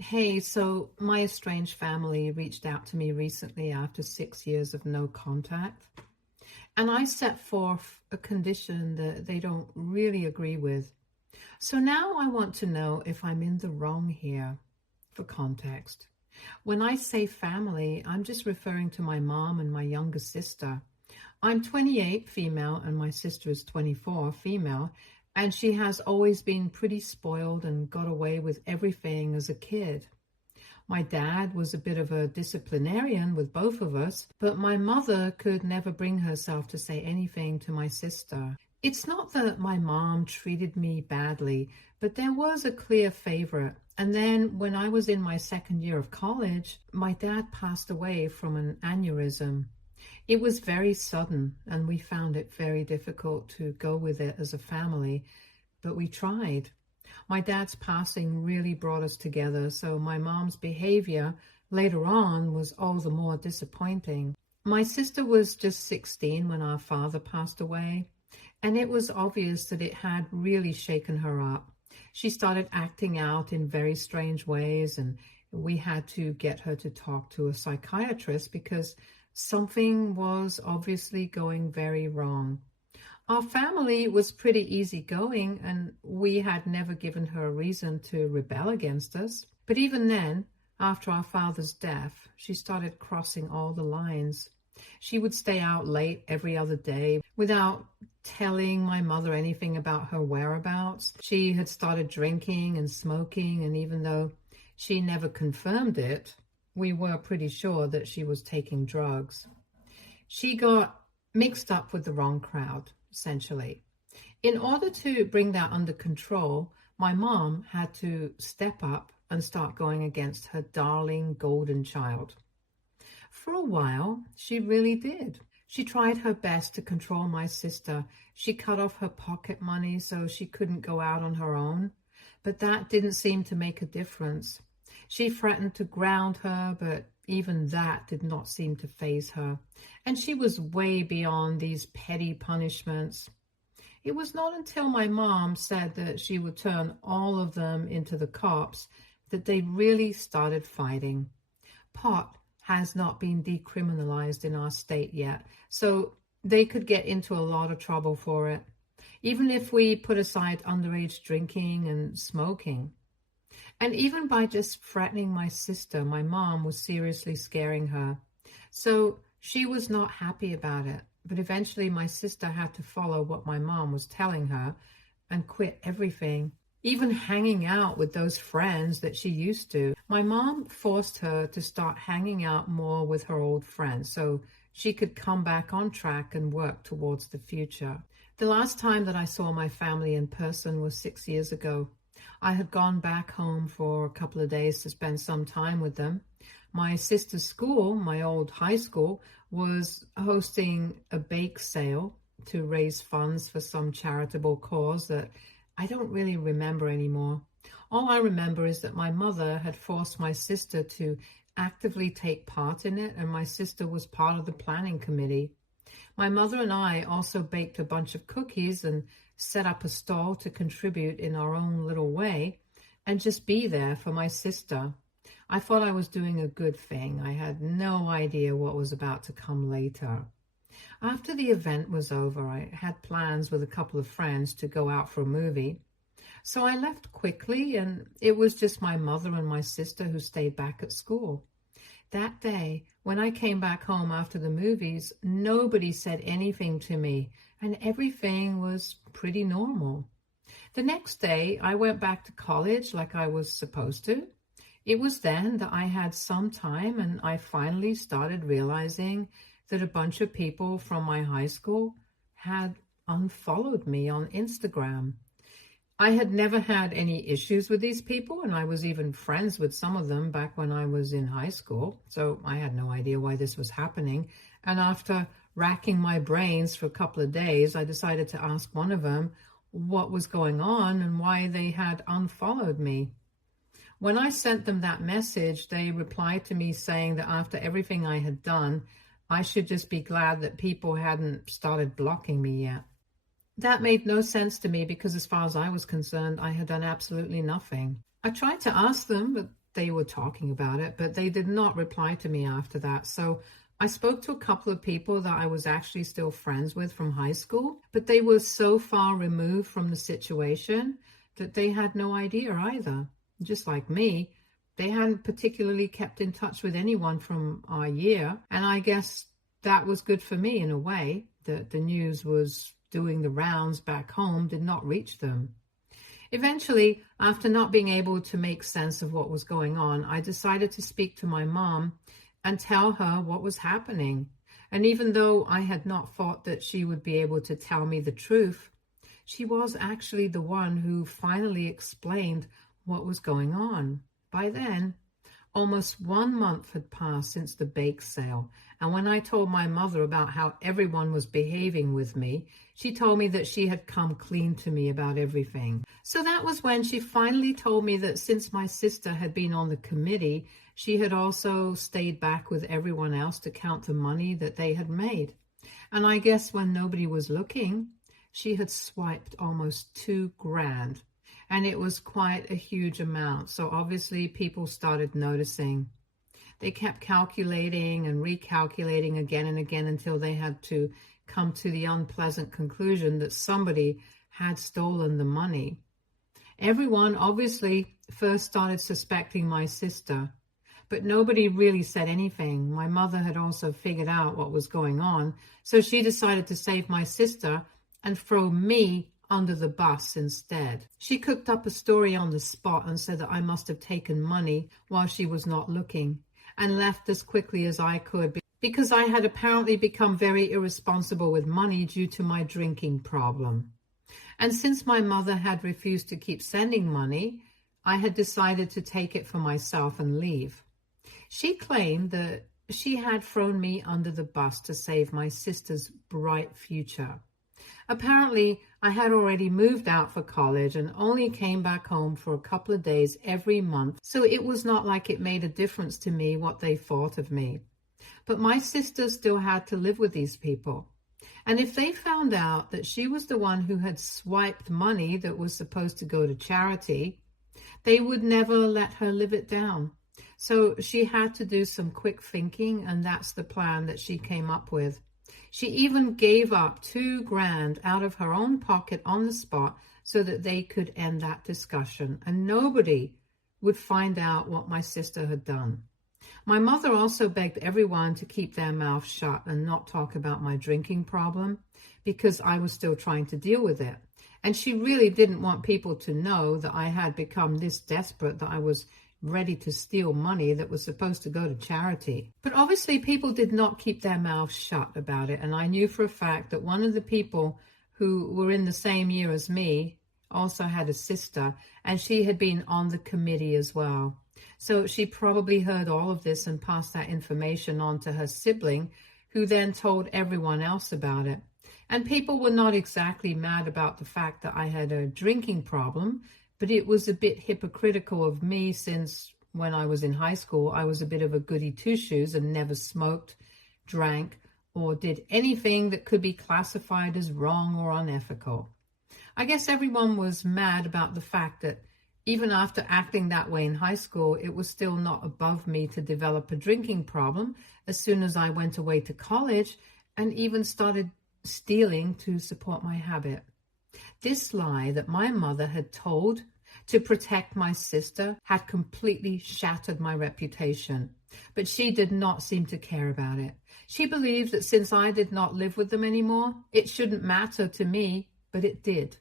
Hey, so my estranged family reached out to me recently after 6 years of no contact, and I set forth a condition that they don't really agree with. So now I want to know if I'm in the wrong here. For context, when I say family, I'm just referring to my mom and my younger sister. I'm 28 female and my sister is 24 female, and she has always been pretty spoiled and got away with everything as a kid. My dad was a bit of a disciplinarian with both of us, but my mother could never bring herself to say anything to my sister. It's not that my mom treated me badly, but there was a clear favorite. And then when I was in my second year of college, my dad passed away from an aneurysm. It was very sudden, and we found it very difficult to go with it as a family, but we tried. My dad's passing really brought us together, so my mom's behavior later on was all the more disappointing. My sister was just 16 when our father passed away, and it was obvious that it had really shaken her up. She started acting out in very strange ways, and we had to get her to talk to a psychiatrist because something was obviously going very wrong. Our family was pretty easygoing, and we had never given her a reason to rebel against us. But even then, after our father's death, she started crossing all the lines. She would stay out late every other day without telling my mother anything about her whereabouts. She had started drinking and smoking, and even though she never confirmed it, we were pretty sure that she was taking drugs. She got mixed up with the wrong crowd, essentially. In order to bring that under control, my mom had to step up and start going against her darling golden child. For a while, she really did. She tried her best to control my sister. She cut off her pocket money so she couldn't go out on her own, but that didn't seem to make a difference. She threatened to ground her, but even that did not seem to faze her, and she was way beyond these petty punishments. It was not until my mom said that she would turn all of them into the cops that they really started fighting. Pot has not been decriminalized in our state yet, so they could get into a lot of trouble for it, even if we put aside underage drinking and smoking. And even by just threatening my sister, my mom was seriously scaring her. So she was not happy about it. But eventually my sister had to follow what my mom was telling her and quit everything, even hanging out with those friends that she used to. My mom forced her to start hanging out more with her old friends so she could come back on track and work towards the future. The last time that I saw my family in person was 6 years ago. I had gone back home for a couple of days to spend some time with them. My sister's school, my old high school, was hosting a bake sale to raise funds for some charitable cause that I don't really remember anymore. All I remember is that my mother had forced my sister to actively take part in it, and my sister was part of the planning committee. My mother and I also baked a bunch of cookies and set up a stall to contribute in our own little way and just be there for my sister. I thought I was doing a good thing. I had no idea what was about to come later. After the event was over, I had plans with a couple of friends to go out for a movie. So I left quickly, and it was just my mother and my sister who stayed back at school. That day, when I came back home after the movies, nobody said anything to me, and everything was pretty normal. The next day, I went back to college like I was supposed to. It was then that I had some time, and I finally started realizing that a bunch of people from my high school had unfollowed me on Instagram. I had never had any issues with these people, and I was even friends with some of them back when I was in high school, so I had no idea why this was happening. And after racking my brains for a couple of days, I decided to ask one of them what was going on and why they had unfollowed me. When I sent them that message, they replied to me saying that after everything I had done, I should just be glad that people hadn't started blocking me yet. That made no sense to me because as far as I was concerned, I had done absolutely nothing. I tried to ask them, but they were talking about it, but they did not reply to me after that. So I spoke to a couple of people that I was actually still friends with from high school, but they were so far removed from the situation that they had no idea either. Just like me, they hadn't particularly kept in touch with anyone from our year. And I guess that was good for me in a way, that the news was doing the rounds back home did not reach them. Eventually, after not being able to make sense of what was going on, I decided to speak to my mom and tell her what was happening. And even though I had not thought that she would be able to tell me the truth, she was actually the one who finally explained what was going on. By then, almost 1 month had passed since the bake sale, and when I told my mother about how everyone was behaving with me, she told me that she had come clean to me about everything. So that was when she finally told me that since my sister had been on the committee, she had also stayed back with everyone else to count the money that they had made. And I guess when nobody was looking, she had swiped almost $2,000. And it was quite a huge amount. So obviously people started noticing. They kept calculating and recalculating again and again until they had to come to the unpleasant conclusion that somebody had stolen the money. Everyone obviously first started suspecting my sister, but nobody really said anything. My mother had also figured out what was going on, so she decided to save my sister and throw me under the bus instead. She cooked up a story on the spot and said that I must have taken money while she was not looking and left as quickly as I could because I had apparently become very irresponsible with money due to my drinking problem. And since my mother had refused to keep sending money, I had decided to take it for myself and leave. She claimed that she had thrown me under the bus to save my sister's bright future. Apparently, I had already moved out for college and only came back home for a couple of days every month, so it was not like it made a difference to me what they thought of me. But my sister still had to live with these people. And if they found out that she was the one who had swiped money that was supposed to go to charity, they would never let her live it down. So she had to do some quick thinking, and that's the plan that she came up with. She even gave up $2,000 out of her own pocket on the spot so that they could end that discussion, and nobody would find out what my sister had done. My mother also begged everyone to keep their mouth shut and not talk about my drinking problem because I was still trying to deal with it. And she really didn't want people to know that I had become this desperate that I was ready to steal money that was supposed to go to charity. But obviously people did not keep their mouths shut about it, and I knew for a fact that one of the people who were in the same year as me also had a sister, and she had been on the committee as well. So she probably heard all of this and passed that information on to her sibling, who then told everyone else about it. And people were not exactly mad about the fact that I had a drinking problem, but it was a bit hypocritical of me since when I was in high school, I was a bit of a goody two-shoes and never smoked, drank, or did anything that could be classified as wrong or unethical. I guess everyone was mad about the fact that even after acting that way in high school, it was still not above me to develop a drinking problem as soon as I went away to college and even started stealing to support my habit. This lie that my mother had told to protect my sister had completely shattered my reputation, but she did not seem to care about it. She believed that since I did not live with them anymore, it shouldn't matter to me, but it did.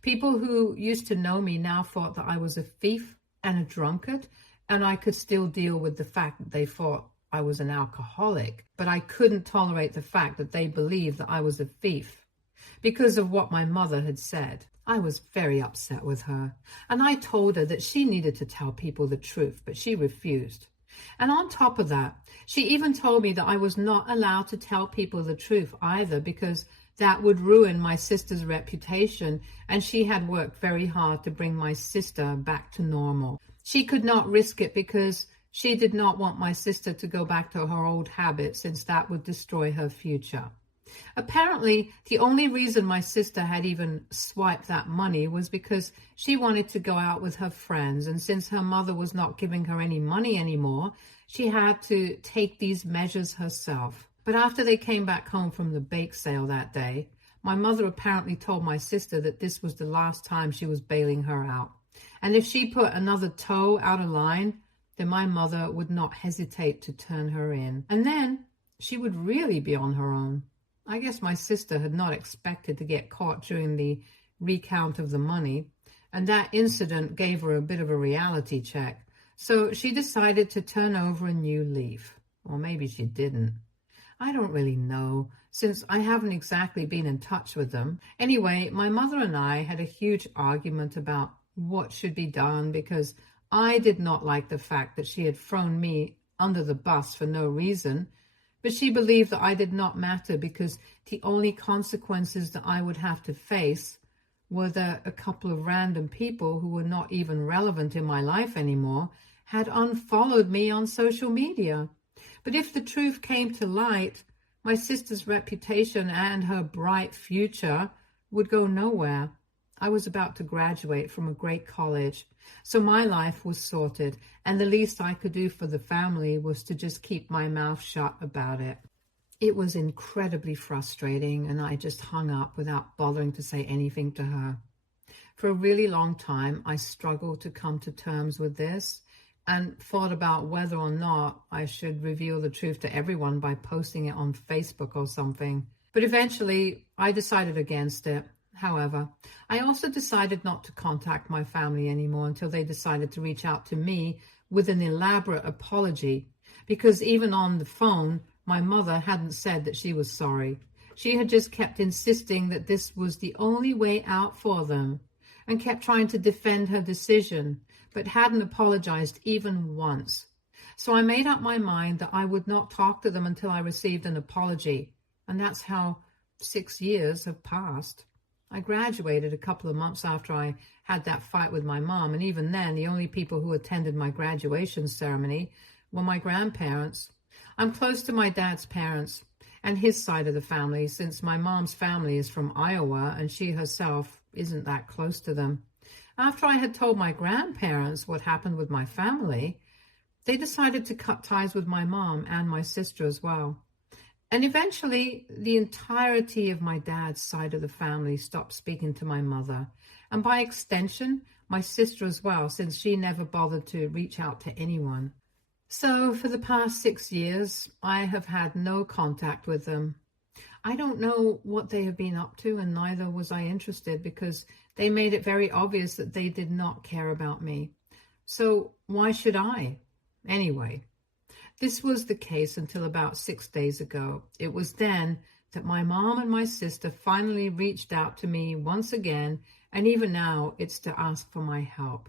People who used to know me now thought that I was a thief and a drunkard, and I could still deal with the fact that they thought I was an alcoholic, but I couldn't tolerate the fact that they believed that I was a thief because of what my mother had said. I was very upset with her, and I told her that she needed to tell people the truth, but she refused. And on top of that, she even told me that I was not allowed to tell people the truth either because that would ruin my sister's reputation, and she had worked very hard to bring my sister back to normal. She could not risk it because she did not want my sister to go back to her old habits, since that would destroy her future. Apparently, the only reason my sister had even swiped that money was because she wanted to go out with her friends, and since her mother was not giving her any money anymore, she had to take these measures herself. But after they came back home from the bake sale that day, my mother apparently told my sister that this was the last time she was bailing her out. And if she put another toe out of line, then my mother would not hesitate to turn her in. And then she would really be on her own. I guess my sister had not expected to get caught during the recount of the money, and that incident gave her a bit of a reality check. So she decided to turn over a new leaf. Or maybe she didn't. I don't really know, since I haven't exactly been in touch with them. Anyway, my mother and I had a huge argument about what should be done because I did not like the fact that she had thrown me under the bus for no reason. But she believed that I did not matter because the only consequences that I would have to face were that a couple of random people who were not even relevant in my life anymore had unfollowed me on social media. But if the truth came to light, my sister's reputation and her bright future would go nowhere. I was about to graduate from a great college, so my life was sorted, and the least I could do for the family was to just keep my mouth shut about it. It was incredibly frustrating, and I just hung up without bothering to say anything to her. For a really long time, I struggled to come to terms with this and thought about whether or not I should reveal the truth to everyone by posting it on Facebook or something. But eventually, I decided against it. However, I also decided not to contact my family anymore until they decided to reach out to me with an elaborate apology, because even on the phone, my mother hadn't said that she was sorry. She had just kept insisting that this was the only way out for them and kept trying to defend her decision, but hadn't apologized even once. So I made up my mind that I would not talk to them until I received an apology, and that's how 6 years have passed. I graduated a couple of months after I had that fight with my mom, and even then, the only people who attended my graduation ceremony were my grandparents. I'm close to my dad's parents and his side of the family, since my mom's family is from Iowa, and she herself isn't that close to them. After I had told my grandparents what happened with my family, they decided to cut ties with my mom and my sister as well. And eventually, the entirety of my dad's side of the family stopped speaking to my mother, and by extension, my sister as well, since she never bothered to reach out to anyone. So for the past 6 years, I have had no contact with them. I don't know what they have been up to, and neither was I interested, because they made it very obvious that they did not care about me. So why should I? Anyway, this was the case until about 6 days ago. It was then that my mom and my sister finally reached out to me once again, and even now it's to ask for my help.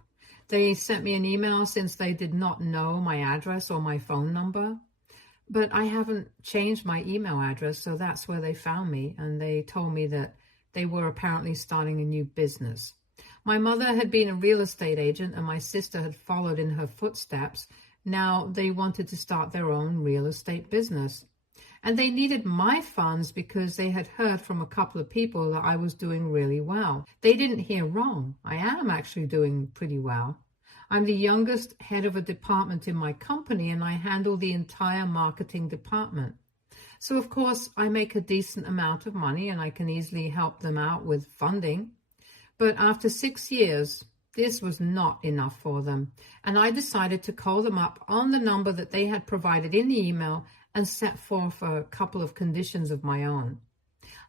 They sent me an email since they did not know my address or my phone number, but I haven't changed my email address, so that's where they found me, and they told me that they were apparently starting a new business. My mother had been a real estate agent, and my sister had followed in her footsteps. Now they wanted to start their own real estate business. And they needed my funds because they had heard from a couple of people that I was doing really well. They didn't hear wrong. I am actually doing pretty well. I'm the youngest head of a department in my company, and I handle the entire marketing department. So of course, I make a decent amount of money, and I can easily help them out with funding. But after 6 years, this was not enough for them, and I decided to call them up on the number that they had provided in the email and set forth a couple of conditions of my own.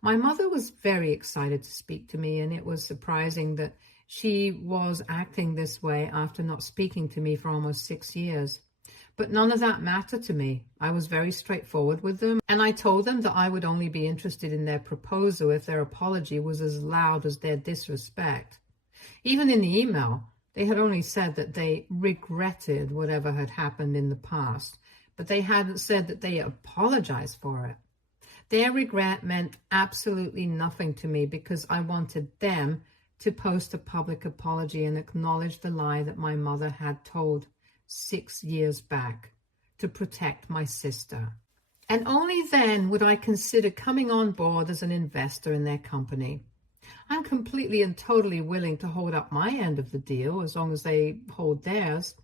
My mother was very excited to speak to me, and it was surprising that she was acting this way after not speaking to me for almost 6 years. But none of that mattered to me. I was very straightforward with them, and I told them that I would only be interested in their proposal if their apology was as loud as their disrespect. Even in the email, they had only said that they regretted whatever had happened in the past, but they hadn't said that they apologized for it. Their regret meant absolutely nothing to me because I wanted them to post a public apology and acknowledge the lie that my mother had told 6 years back to protect my sister. And only then would I consider coming on board as an investor in their company. I'm completely and totally willing to hold up my end of the deal as long as they hold theirs.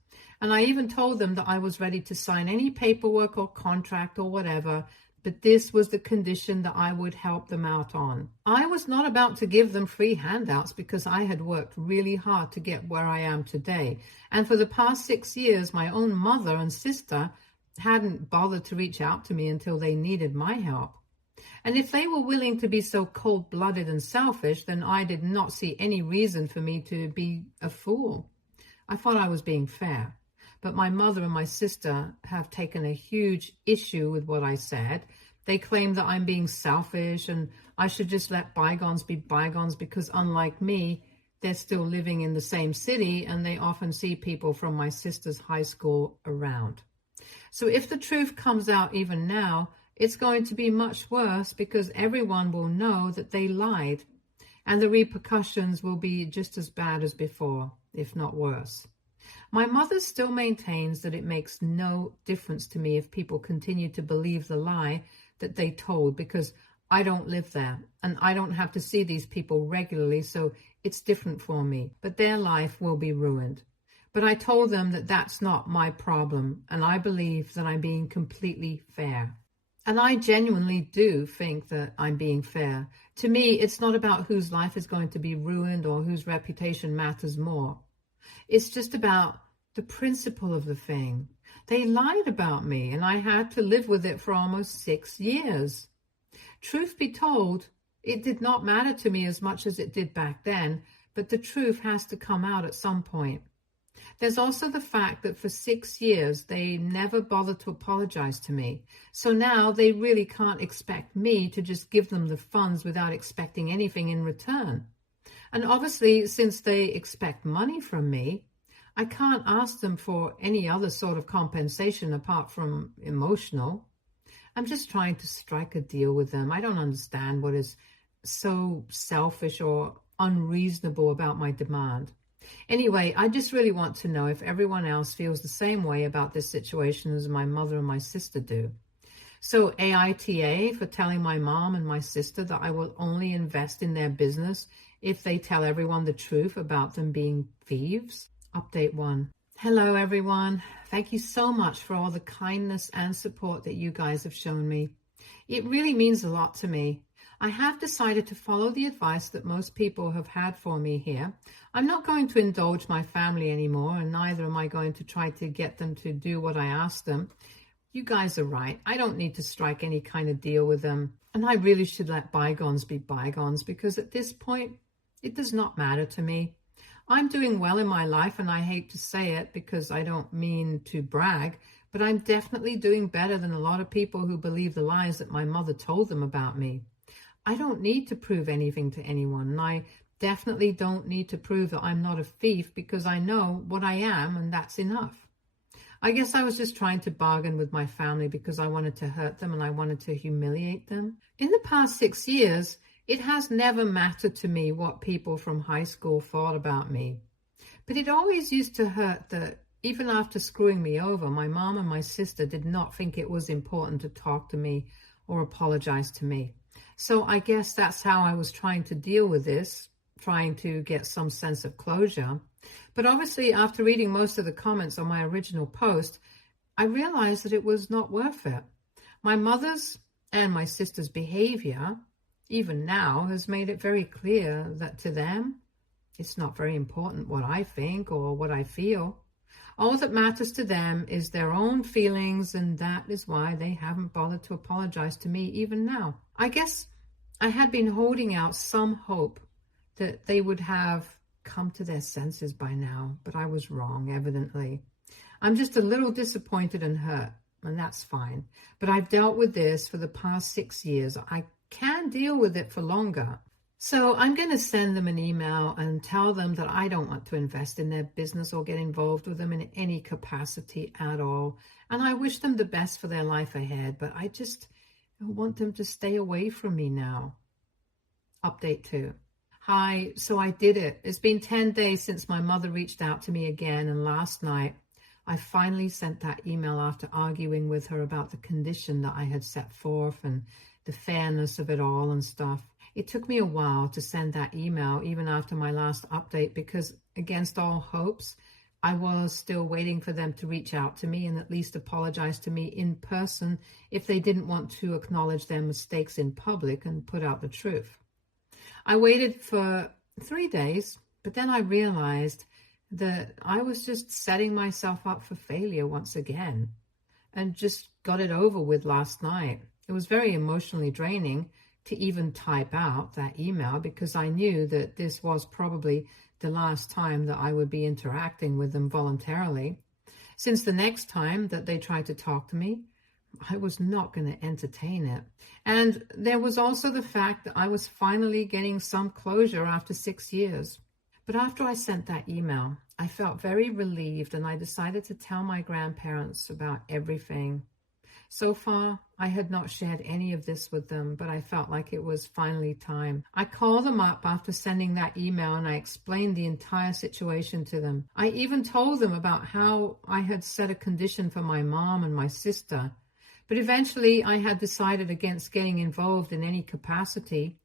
And I even told them that I was ready to sign any paperwork or contract or whatever, but this was the condition that I would help them out on. I was not about to give them free handouts because I had worked really hard to get where I am today. And for the past 6 years, my own mother and sister hadn't bothered to reach out to me until they needed my help. And if they were willing to be so cold-blooded and selfish, then I did not see any reason for me to be a fool. I thought I was being fair. But my mother and my sister have taken a huge issue with what I said. They claim that I'm being selfish and I should just let bygones be bygones because, unlike me, they're still living in the same city and they often see people from my sister's high school around. So if the truth comes out even now, it's going to be much worse because everyone will know that they lied, and the repercussions will be just as bad as before, if not worse. My mother still maintains that it makes no difference to me if people continue to believe the lie that they told because I don't live there and I don't have to see these people regularly, so it's different for me, but their life will be ruined. But I told them that that's not my problem, and I believe that I'm being completely fair. And I genuinely do think that I'm being fair. To me, it's not about whose life is going to be ruined or whose reputation matters more. It's just about the principle of the thing. They lied about me, and I had to live with it for almost 6 years. Truth be told, it did not matter to me as much as it did back then, but the truth has to come out at some point. There's also the fact that for 6 years, they never bothered to apologize to me. So now they really can't expect me to just give them the funds without expecting anything in return. And obviously, since they expect money from me, I can't ask them for any other sort of compensation apart from emotional. I'm just trying to strike a deal with them. I don't understand what is so selfish or unreasonable about my demand. Anyway, I just really want to know if everyone else feels the same way about this situation as my mother and my sister do. So AITA for telling my mom and my sister that I will only invest in their business if they tell everyone the truth about them being thieves. Update 1. Hello, everyone. Thank you so much for all the kindness and support that you guys have shown me. It really means a lot to me. I have decided to follow the advice that most people have had for me here. I'm not going to indulge my family anymore, and neither am I going to try to get them to do what I asked them. You guys are right. I don't need to strike any kind of deal with them. And I really should let bygones be bygones because at this point, it does not matter to me. I'm doing well in my life, and I hate to say it because I don't mean to brag, but I'm definitely doing better than a lot of people who believe the lies that my mother told them about me. I don't need to prove anything to anyone, and I definitely don't need to prove that I'm not a thief because I know what I am, and that's enough. I guess I was just trying to bargain with my family because I wanted to hurt them and I wanted to humiliate them. In the past 6 years, it has never mattered to me what people from high school thought about me. But it always used to hurt that even after screwing me over, my mom and my sister did not think it was important to talk to me or apologize to me. So I guess that's how I was trying to deal with this, trying to get some sense of closure. But obviously, after reading most of the comments on my original post, I realized that it was not worth it. My mother's and my sister's behavior, even now, has made it very clear that to them, it's not very important what I think or what I feel. All that matters to them is their own feelings, and that is why they haven't bothered to apologize to me even now. I guess I had been holding out some hope that they would have come to their senses by now, but I was wrong, evidently. I'm just a little disappointed and hurt, and that's fine. But I've dealt with this for the past 6 years. I can deal with it for longer. So I'm going to send them an email and tell them that I don't want to invest in their business or get involved with them in any capacity at all. And I wish them the best for their life ahead, but I just want them to stay away from me now. Update 2. Hi, so I did it. It's been 10 days since my mother reached out to me again, and last night I finally sent that email after arguing with her about the condition that I had set forth and the fairness of it all and stuff. It took me a while to send that email, even after my last update, because against all hopes, I was still waiting for them to reach out to me and at least apologize to me in person if they didn't want to acknowledge their mistakes in public and put out the truth. I waited for 3 days, but then I realized that I was just setting myself up for failure once again and just got it over with last night. It was very emotionally draining to even type out that email because I knew that this was probably the last time that I would be interacting with them voluntarily. Since the next time that they tried to talk to me, I was not going to entertain it. And there was also the fact that I was finally getting some closure after 6 years. But after I sent that email, I felt very relieved and I decided to tell my grandparents about everything. So far, I had not shared any of this with them, but I felt like it was finally time. I called them up after sending that email and I explained the entire situation to them. I even told them about how I had set a condition for my mom and my sister. But eventually, I had decided against getting involved in any capacity.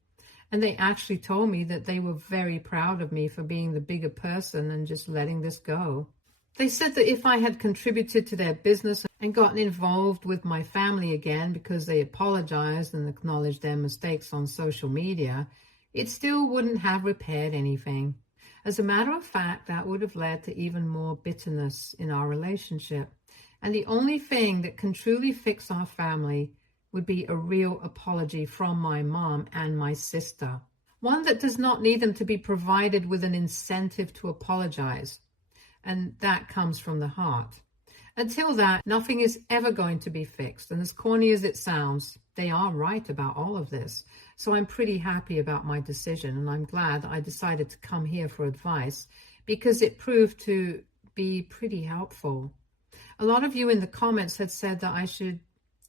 And they actually told me that they were very proud of me for being the bigger person and just letting this go. They said that if I had contributed to their business and gotten involved with my family again because they apologized and acknowledged their mistakes on social media, it still wouldn't have repaired anything. As a matter of fact, that would have led to even more bitterness in our relationship. And the only thing that can truly fix our family would be a real apology from my mom and my sister. One that does not need them to be provided with an incentive to apologize. And that comes from the heart. Until that, nothing is ever going to be fixed. And as corny as it sounds, they are right about all of this. So I'm pretty happy about my decision. And I'm glad that I decided to come here for advice because it proved to be pretty helpful. A lot of you in the comments had said that I should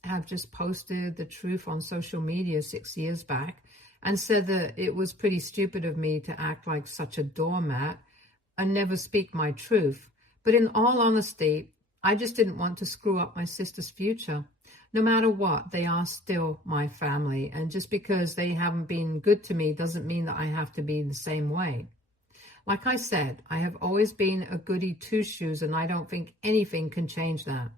have just posted the truth on social media 6 years back and said that it was pretty stupid of me to act like such a doormat and never speak my truth. But in all honesty, I just didn't want to screw up my sister's future. No matter what, they are still my family. And just because they haven't been good to me doesn't mean that I have to be the same way. Like I said, I have always been a goody two-shoes and I don't think anything can change that.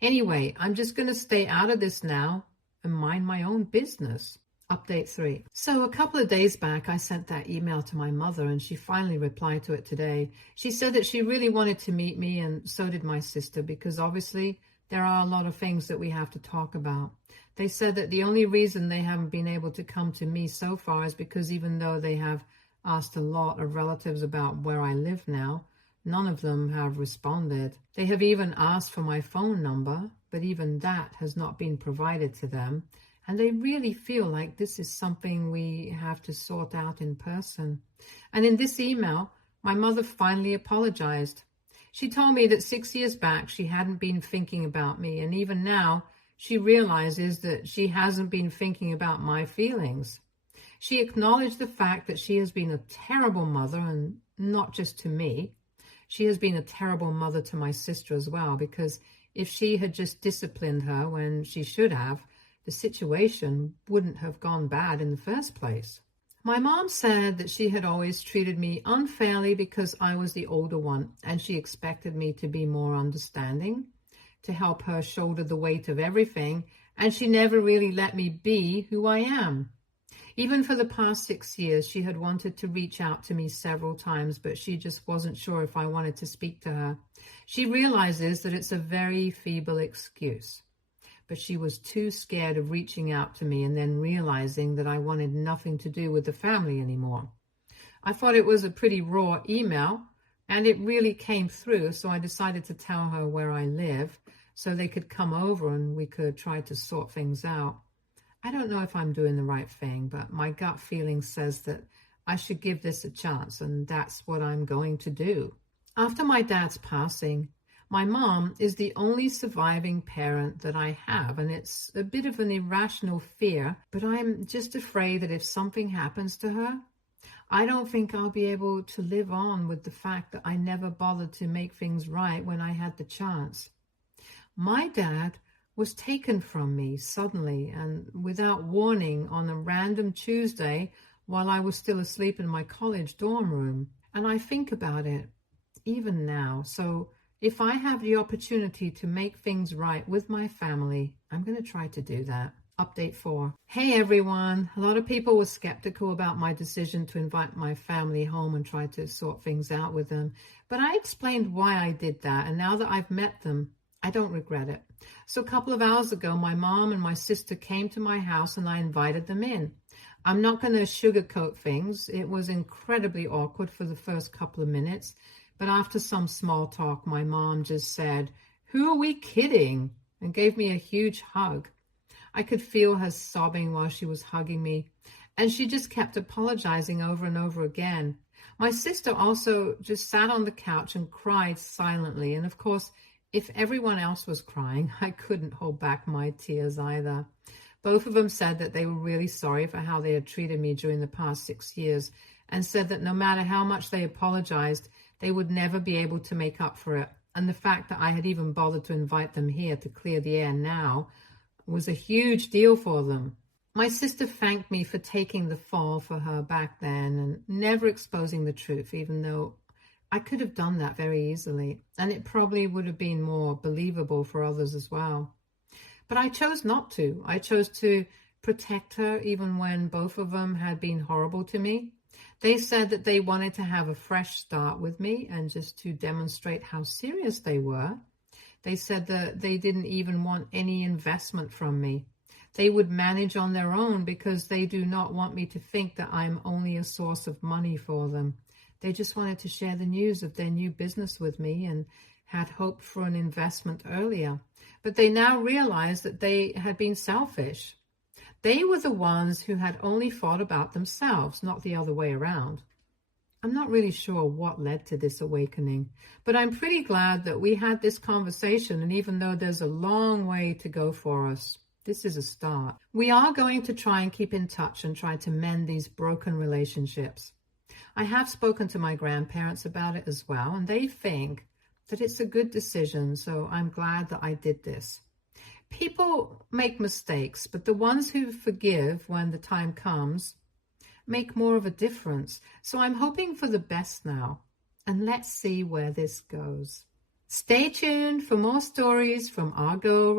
Anyway, I'm just going to stay out of this now and mind my own business. Update 3. So a couple of days back, I sent that email to my mother and she finally replied to it today. She said that she really wanted to meet me and so did my sister because obviously there are a lot of things that we have to talk about. They said that the only reason they haven't been able to come to me so far is because even though they have asked a lot of relatives about where I live now, none of them have responded. They have even asked for my phone number, but even that has not been provided to them. And they really feel like this is something we have to sort out in person. And in this email, my mother finally apologized. She told me that 6 years back, she hadn't been thinking about me. And even now, she realizes that she hasn't been thinking about my feelings. She acknowledged the fact that she has been a terrible mother, and not just to me. She has been a terrible mother to my sister as well, because if she had just disciplined her when she should have, the situation wouldn't have gone bad in the first place. My mom said that she had always treated me unfairly because I was the older one, and she expected me to be more understanding, to help her shoulder the weight of everything, and she never really let me be who I am. Even for the past 6 years, she had wanted to reach out to me several times, but she just wasn't sure if I wanted to speak to her. She realizes that it's a very feeble excuse. But she was too scared of reaching out to me and then realizing that I wanted nothing to do with the family anymore. I thought it was a pretty raw email, and it really came through, so I decided to tell her where I live so they could come over and we could try to sort things out. I don't know if I'm doing the right thing, but my gut feeling says that I should give this a chance, and that's what I'm going to do. After my dad's passing, my mom is the only surviving parent that I have, and it's a bit of an irrational fear, but I'm just afraid that if something happens to her, I don't think I'll be able to live on with the fact that I never bothered to make things right when I had the chance. My dad was taken from me suddenly and without warning on a random Tuesday while I was still asleep in my college dorm room. And I think about it even now. So if I have the opportunity to make things right with my family, I'm going to try to do that. Update 4. Hey everyone. A lot of people were skeptical about my decision to invite my family home and try to sort things out with them. But I explained why I did that, and now that I've met them, I don't regret it. So a couple of hours ago, my mom and my sister came to my house and I invited them in. I'm not going to sugarcoat things. It was incredibly awkward for the first couple of minutes. But after some small talk, my mom just said, "Who are we kidding?" and gave me a huge hug. I could feel her sobbing while she was hugging me, and she just kept apologizing over and over again. My sister also just sat on the couch and cried silently, and of course, if everyone else was crying, I couldn't hold back my tears either. Both of them said that they were really sorry for how they had treated me during the past 6 years, and said that no matter how much they apologized, they would never be able to make up for it. And the fact that I had even bothered to invite them here to clear the air now was a huge deal for them. My sister thanked me for taking the fall for her back then and never exposing the truth, even though I could have done that very easily, and it probably would have been more believable for others as well. But I chose not to. I chose to protect her even when both of them had been horrible to me. They said that they wanted to have a fresh start with me and just to demonstrate how serious they were. They said that they didn't even want any investment from me. They would manage on their own because they do not want me to think that I'm only a source of money for them. They just wanted to share the news of their new business with me and had hoped for an investment earlier. But they now realized that they had been selfish. They were the ones who had only thought about themselves, not the other way around. I'm not really sure what led to this awakening, but I'm pretty glad that we had this conversation, and even though there's a long way to go for us, this is a start. We are going to try and keep in touch and try to mend these broken relationships. I have spoken to my grandparents about it as well, and they think that it's a good decision, so I'm glad that I did this. People make mistakes, but the ones who forgive when the time comes make more of a difference. So I'm hoping for the best now, and let's see where this goes. Stay tuned for more stories from our Go